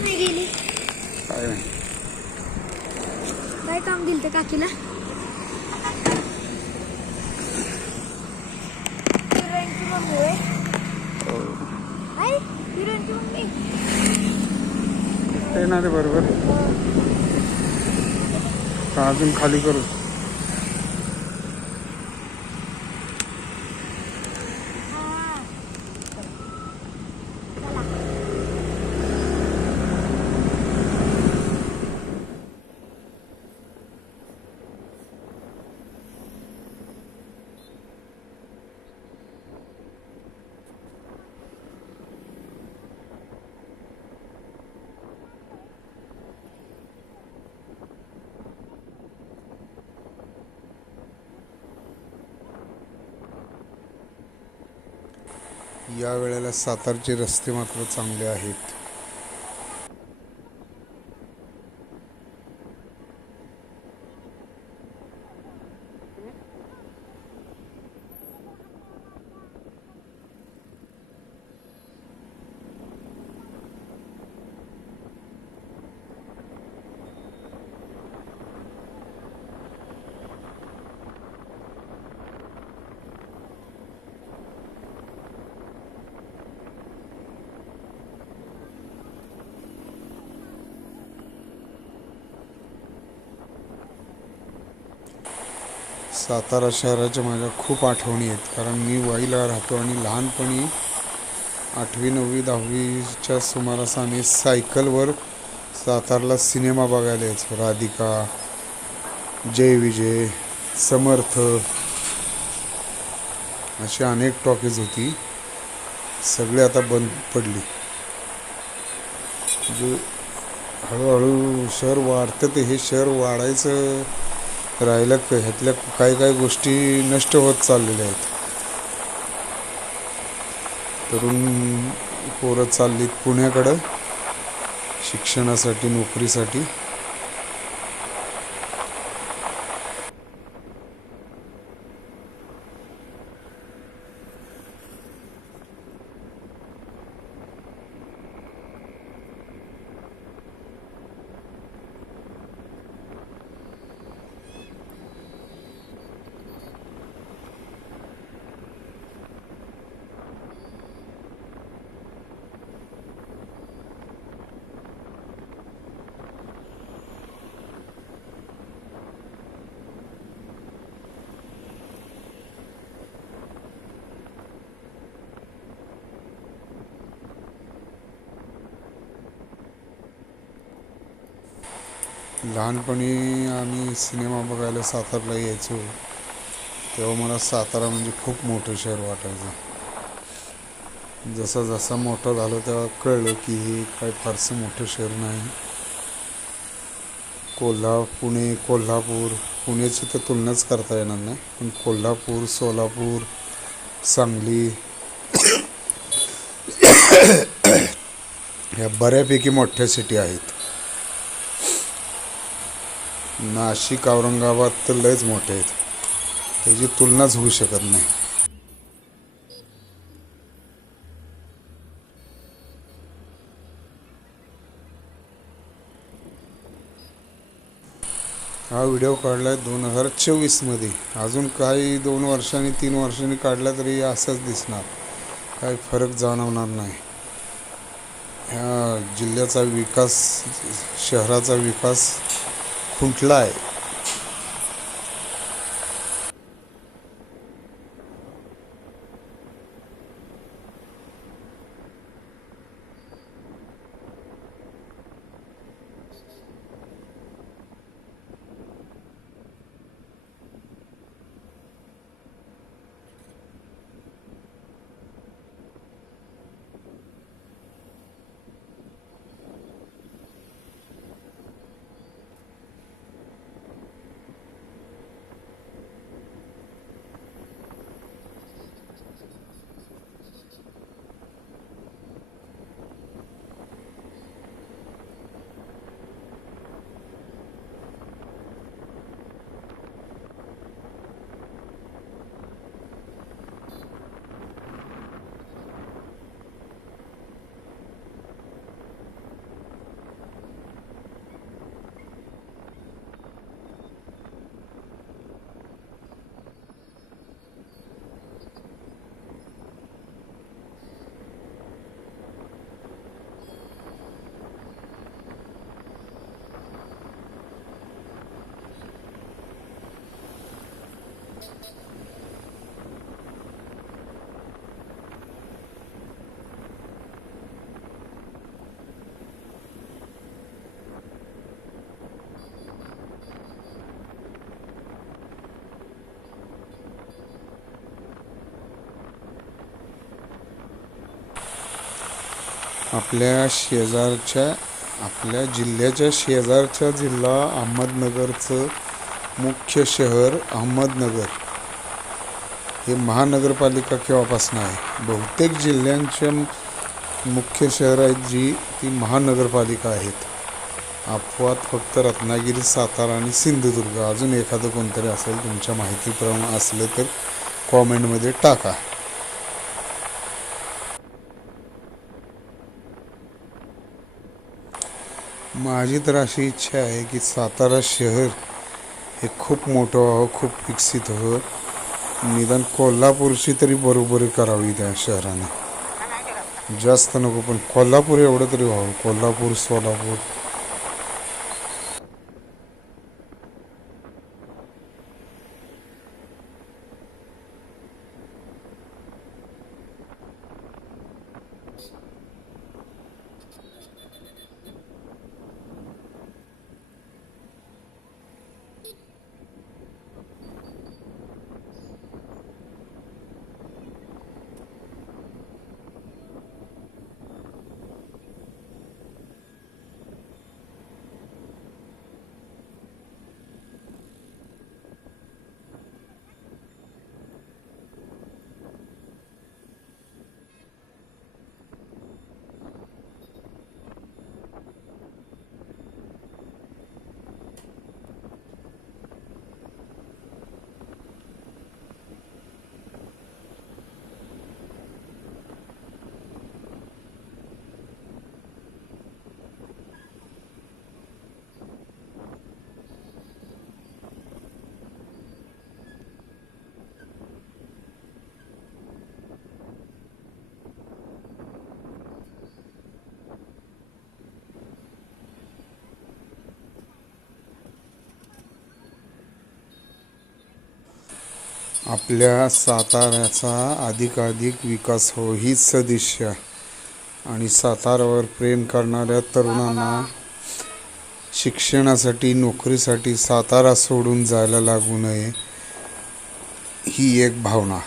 नाही गेली. काय नाही काय काम दिलं त्या काकीला हो. आई हिरोईनची मम्मी. ते ना रे बरोबर का अजून खाली करू. या वेळेला सातारचे रस्ते मात्र चांगले आहेत. सातारा शहराच्या माझ्या खूप आठवणी आहेत. कारण मी वाईला राहतो आणि लहानपणी आठवी नववी दहावीच्या सुमारास आम्ही सायकलवर सातारला सिनेमा बघायला यायचो. राधिका जय विजय समर्थ अशी अनेक टॉकीज होती. सगळे आता बंद पडली. जे हळूहळू शहर वाढतं ते हे शहर वाढायचं राहिलं ह्यातल्या काही काही गोष्टी नष्ट होत चाललेल्या आहेत. तरुण पोरं चाललीत पुण्याकडं शिक्षणासाठी नोकरीसाठी. लहानपणी आम्ही सिनेमा बघायला सातारला यायचो. तेव्हा मला सातारा म्हणजे खूप मोठं शहर वाटायचं. जसं जसं मोठं झालं तेव्हा कळलं की हे काय फारसं मोठं शहर नाही. कोल्हा पुणे कोल्हापूर पुण्याची तर तुलनाच करता येणार नाही. पण कोल्हापूर सोलापूर सांगली ह्या बऱ्यापैकी मोठ्या सिटी आहेत. नाशिक औरंगाबाद तर लयच मोठे आहेत. त्याची तुलनाच होऊ शकत नाही. हा व्हिडिओ काढला आहे दोन हजार चोवीसमध्ये अजून काही दोन वर्षांनी तीन वर्षांनी काढला तरी असंच दिसणार. काही फरक जाणवणार नाही. ह्या जिल्ह्याचा विकास शहराचा विकास Punkt Live. आपल्या शेजारच्या आपल्या जिल्ह्याच्या शेजारच्या जिल्हा अहमदनगरचं मुख्य शहर अहमदनगर. हे महानगरपालिका केव्हापासून आहे? बहुतेक जिल्ह्यांच्या मुख्य शहर आहेत जी ती महानगरपालिका आहेत. अपवाद फक्त रत्नागिरी सातारा आणि सिंधुदुर्ग. अजून एखादं कोणतरी असेल तुमच्या माहितीप्रमाणे असलं तर कॉमेंटमध्ये टाका. माझी तर अशी इच्छा आहे की सातारा शहर हे खूप मोठं व्हावं खूप विकसित व्हावं. निदान कोल्हापूरची तरी बरोबरी करावी त्या शहराने. जास्त नको पण कोल्हापूर एवढं तरी व्हावं. कोल्हापूर सोलापूर आपल्या साताऱ्याचा अधिकाधिक विकास हो हीच सदिच्छा. आणि साताऱ्यावर प्रेम करणाऱ्या तरुणांना शिक्षणासाठी नोकरीसाठी सातारा सोडून जायला लागू नये ही एक भावना.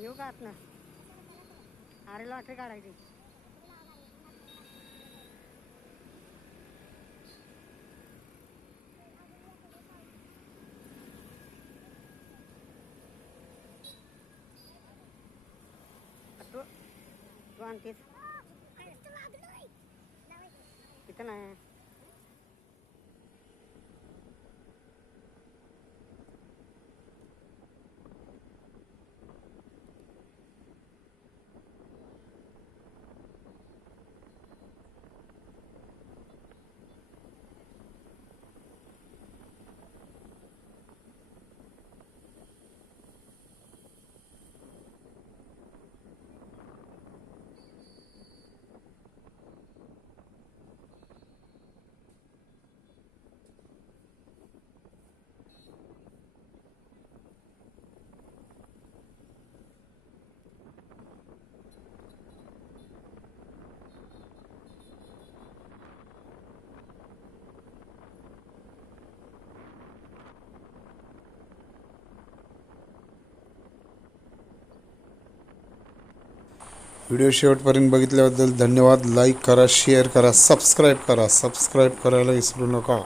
येऊ का आतनं? अरे लॉटरी काढायची. तू तू आणतेस इथं नाही. व्हिडिओ शेवटपर्यंत बघितल्याबद्दल धन्यवाद. लाईक करा शेअर करा सबस्क्राईब करा. सबस्क्राईब करायला विसरू नका.